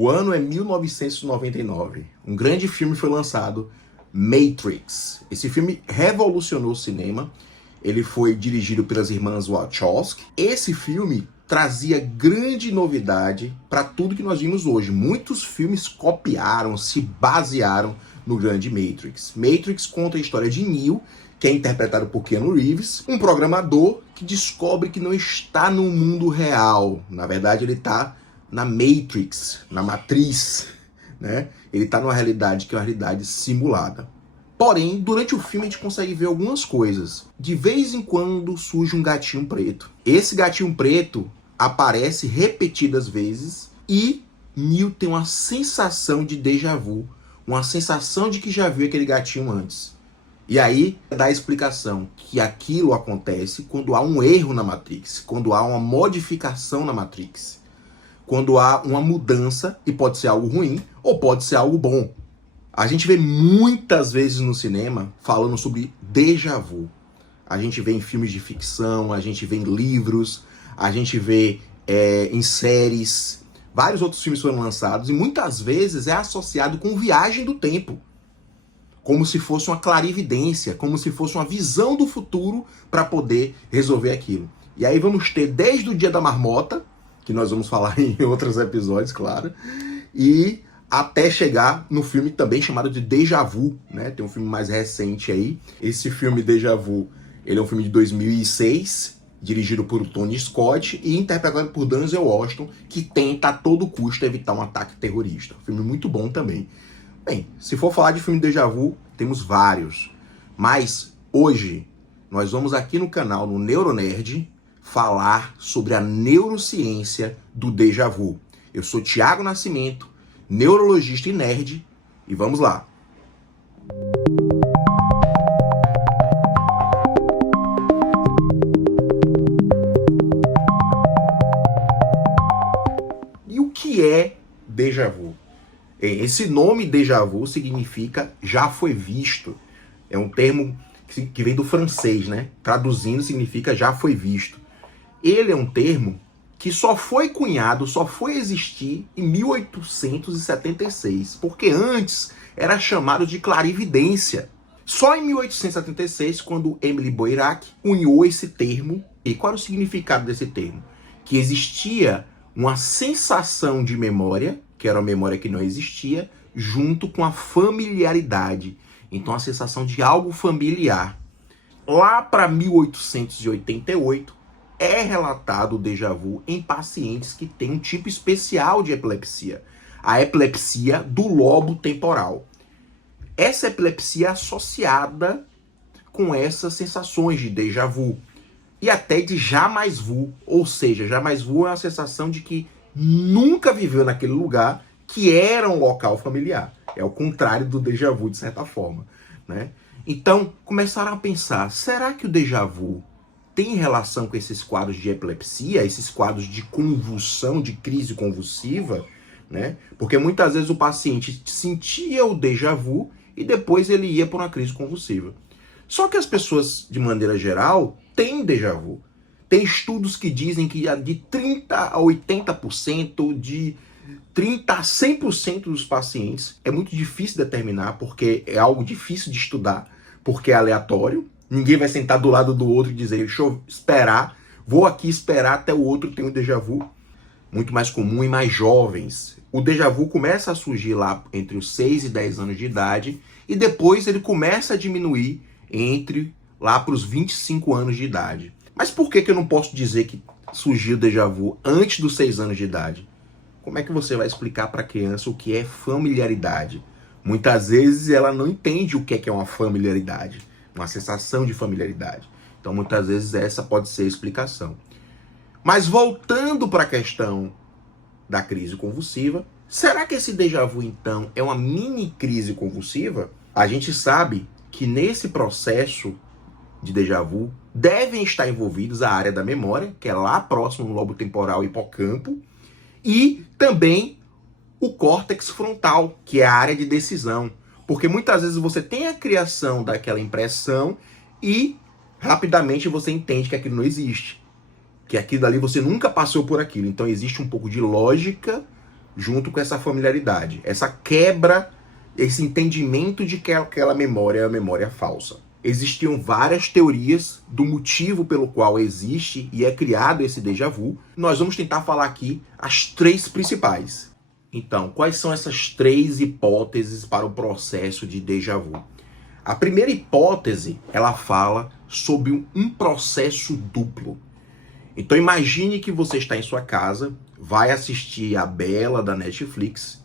O ano é 1999. Um grande filme foi lançado, Matrix. Esse filme revolucionou o cinema. Ele foi dirigido pelas irmãs Wachowski. Esse filme trazia grande novidade para tudo que nós vimos hoje. Muitos filmes copiaram, se basearam no grande Matrix. Matrix conta a história de Neo, que é interpretado por Keanu Reeves, um programador que descobre que não está no mundo real. Na verdade, ele está na Matrix, na matriz, né? Ele está numa realidade que é uma realidade simulada. Porém, durante o filme a gente consegue ver algumas coisas. De vez em quando surge um gatinho preto. Esse gatinho preto aparece repetidas vezes e Neo tem uma sensação de déjà vu, uma sensação de que já viu aquele gatinho antes. E aí dá a explicação que aquilo acontece quando há um erro na Matrix, quando há uma modificação na Matrix, quando há uma mudança, e pode ser algo ruim ou pode ser algo bom. A gente vê muitas vezes no cinema falando sobre déjà vu. A gente vê em filmes de ficção, a gente vê em livros, a gente vê em séries. Vários outros filmes foram lançados e muitas vezes é associado com viagem do tempo. Como se fosse uma clarividência, como se fosse uma visão do futuro para poder resolver aquilo. E aí vamos ter desde o Dia da Marmota, que nós vamos falar em outros episódios, claro, e até chegar no filme também chamado de Déjà Vu, né? Tem um filme mais recente aí. Esse filme Déjà Vu, ele é um filme de 2006, dirigido por Tony Scott e interpretado por Denzel Washington, que tenta a todo custo evitar um ataque terrorista. Um filme muito bom também. Bem, se for falar de filme Déjà Vu, temos vários. Mas hoje nós vamos aqui no canal, no Neuronerd, falar sobre a neurociência do déjà vu. Eu sou Thiago Nascimento, neurologista e nerd, e vamos lá. E o que é déjà vu? Esse nome déjà vu significa já foi visto. É um termo que vem do francês, né? Traduzindo significa já foi visto. Ele é um termo que só foi cunhado, só foi existir em 1876, porque antes era chamado de clarividência. Só em 1876, quando Emily Boirac cunhou esse termo. E qual era o significado desse termo? Que existia uma sensação de memória, que era uma memória que não existia, junto com a familiaridade. Então a sensação de algo familiar. Lá para 1888, é relatado o déjà vu em pacientes que têm um tipo especial de epilepsia. A epilepsia do lobo temporal. Essa epilepsia é associada com essas sensações de déjà vu. E até de jamais vu. Ou seja, jamais vu é a sensação de que nunca viveu naquele lugar que era um local familiar. É o contrário do déjà vu, de certa forma, né? Então, começaram a pensar, será que o déjà vu tem relação com esses quadros de epilepsia, esses quadros de convulsão, de crise convulsiva, né? Porque muitas vezes o paciente sentia o déjà vu e depois ele ia para uma crise convulsiva. Só que as pessoas, de maneira geral, têm déjà vu. Tem estudos que dizem que de 30% a 80%, de 30% a 100% dos pacientes, é muito difícil determinar, porque é algo difícil de estudar, porque é aleatório. Ninguém vai sentar do lado do outro e dizer, deixa eu esperar, vou aqui esperar até o outro ter um déjà vu. Muito mais comum em mais jovens. O déjà vu começa a surgir lá entre os 6 e 10 anos de idade e depois ele começa a diminuir entre lá para os 25 anos de idade. Mas por que eu não posso dizer que surgiu o déjà vu antes dos 6 anos de idade? Como é que você vai explicar para a criança o que é familiaridade? Muitas vezes ela não entende o que é uma familiaridade. Uma sensação de familiaridade. Então, muitas vezes, essa pode ser a explicação. Mas voltando para a questão da crise convulsiva, será que esse déjà vu, então, é uma mini crise convulsiva? A gente sabe que nesse processo de déjà vu devem estar envolvidos a área da memória, que é lá próximo no lobo temporal e hipocampo, e também o córtex frontal, que é a área de decisão. Porque muitas vezes você tem a criação daquela impressão e rapidamente você entende que aquilo não existe. Que aquilo ali você nunca passou por aquilo. Então existe um pouco de lógica junto com essa familiaridade, essa quebra, esse entendimento de que aquela memória é a memória falsa. Existiam várias teorias do motivo pelo qual existe e é criado esse déjà vu. Nós vamos tentar falar aqui as 3 principais. Então, quais são essas 3 hipóteses para o processo de déjà vu? A primeira hipótese, ela fala sobre um processo duplo. Então imagine que você está em sua casa, vai assistir a Bela da Netflix,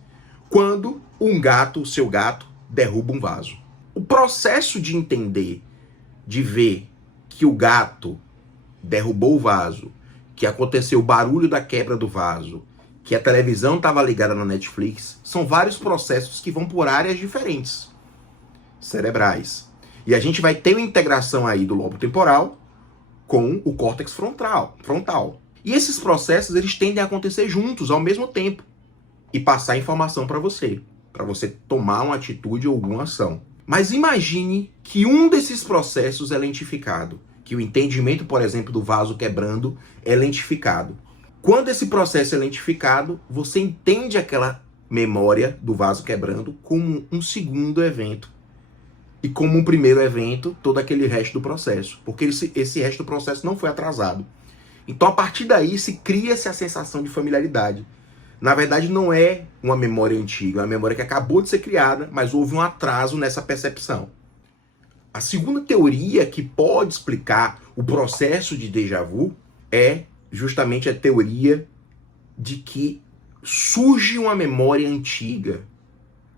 quando o seu gato, derruba um vaso. O processo de entender, de ver que o gato derrubou o vaso, que aconteceu o barulho da quebra do vaso, que a televisão estava ligada na Netflix, são vários processos que vão por áreas diferentes, cerebrais. E a gente vai ter uma integração aí do lobo temporal com o córtex frontal. E esses processos, eles tendem a acontecer juntos, ao mesmo tempo, e passar informação para você tomar uma atitude ou alguma ação. Mas imagine que um desses processos é lentificado, que o entendimento, por exemplo, do vaso quebrando é lentificado. Quando esse processo é lentificado, você entende aquela memória do vaso quebrando como um segundo evento. E como um primeiro evento, todo aquele resto do processo. Porque esse resto do processo não foi atrasado. Então, a partir daí, se cria-se a sensação de familiaridade. Na verdade, não é uma memória antiga, é uma memória que acabou de ser criada, mas houve um atraso nessa percepção. A segunda teoria que pode explicar o processo de déjà vu é justamente a teoria de que surge uma memória antiga,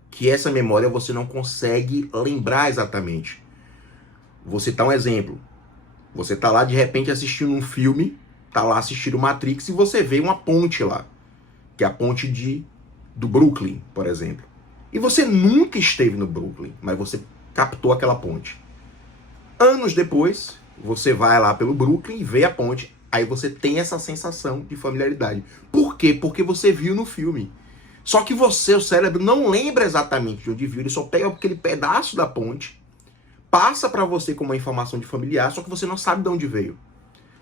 que essa memória você não consegue lembrar exatamente. Vou citar um exemplo. Você está lá de repente assistindo um filme, está lá assistindo Matrix e você vê uma ponte lá, que é a ponte do Brooklyn, por exemplo. E você nunca esteve no Brooklyn, mas você captou aquela ponte. Anos depois, você vai lá pelo Brooklyn e vê a ponte, aí você tem essa sensação de familiaridade. Por quê? Porque você viu no filme. Só que o cérebro, não lembra exatamente de onde viu, ele só pega aquele pedaço da ponte, passa para você como uma informação de familiar, só que você não sabe de onde veio.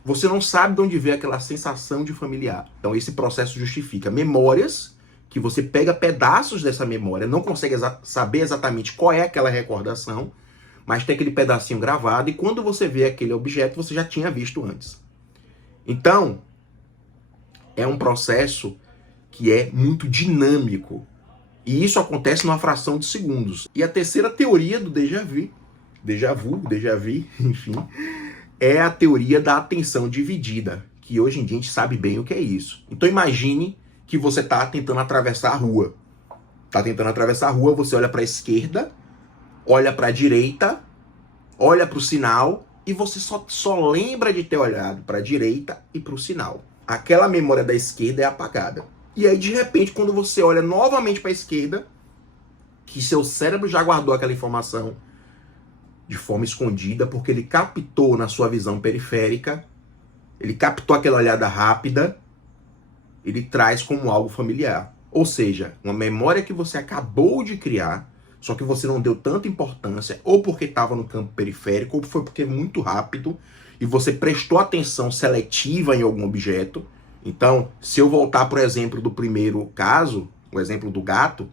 Você não sabe de onde veio aquela sensação de familiar. Então esse processo justifica memórias, que você pega pedaços dessa memória, não consegue saber exatamente qual é aquela recordação, mas tem aquele pedacinho gravado, e quando você vê aquele objeto, você já tinha visto antes. Então, é um processo que é muito dinâmico. E isso acontece numa fração de segundos. E a terceira teoria do déjà vu, enfim, é a teoria da atenção dividida, que hoje em dia a gente sabe bem o que é isso. Então imagine que você está tentando atravessar a rua. Você olha para a esquerda, olha para a direita, olha para o sinal, e você só lembra de ter olhado para a direita e para o sinal. Aquela memória da esquerda é apagada. E aí, de repente, quando você olha novamente para a esquerda, que seu cérebro já guardou aquela informação de forma escondida, porque ele captou na sua visão periférica, ele captou aquela olhada rápida, ele traz como algo familiar. Ou seja, uma memória que você acabou de criar, só que você não deu tanta importância, ou porque estava no campo periférico, ou foi porque é muito rápido, e você prestou atenção seletiva em algum objeto. Então, se eu voltar, por exemplo, do primeiro caso, o exemplo do gato,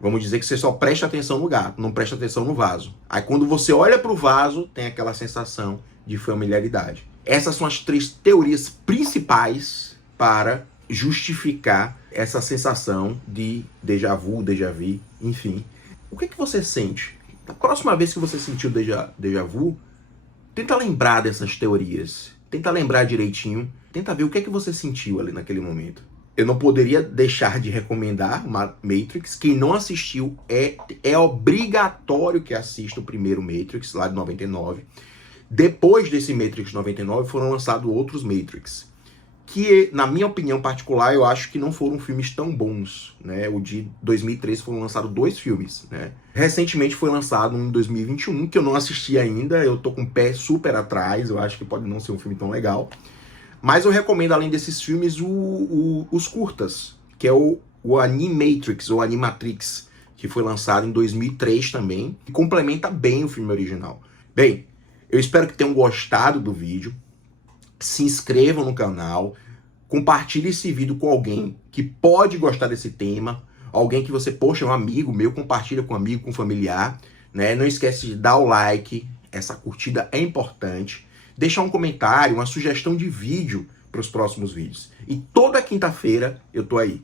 vamos dizer que você só presta atenção no gato, não presta atenção no vaso. Aí quando você olha para o vaso, tem aquela sensação de familiaridade. Essas são as 3 teorias principais para justificar essa sensação de déjà vu, enfim. O que você sente? Da próxima vez que você sentiu déjà vu, tenta lembrar dessas teorias. Tenta lembrar direitinho. Tenta ver o que você sentiu ali naquele momento. Eu não poderia deixar de recomendar Matrix. Quem não assistiu, é obrigatório que assista o primeiro Matrix, lá de 99. Depois desse Matrix 99, foram lançados outros Matrix, que, na minha opinião particular, eu acho que não foram filmes tão bons, né? O de 2003 foram lançados 2 filmes, né? Recentemente foi lançado um em 2021, que eu não assisti ainda, eu tô com o pé super atrás, eu acho que pode não ser um filme tão legal. Mas eu recomendo, além desses filmes, os curtas, que é o Animatrix, ou Animatrix, que foi lançado em 2003 também, e complementa bem o filme original. Bem, eu espero que tenham gostado do vídeo. Se inscrevam no canal, Compartilhe esse vídeo com alguém que pode gostar desse tema, alguém que você, poxa, é um amigo meu, compartilha com um amigo, com um familiar, né? Não esquece de dar o like, essa curtida é importante. Deixar um comentário, uma sugestão de vídeo para os próximos vídeos. E toda quinta-feira eu tô aí.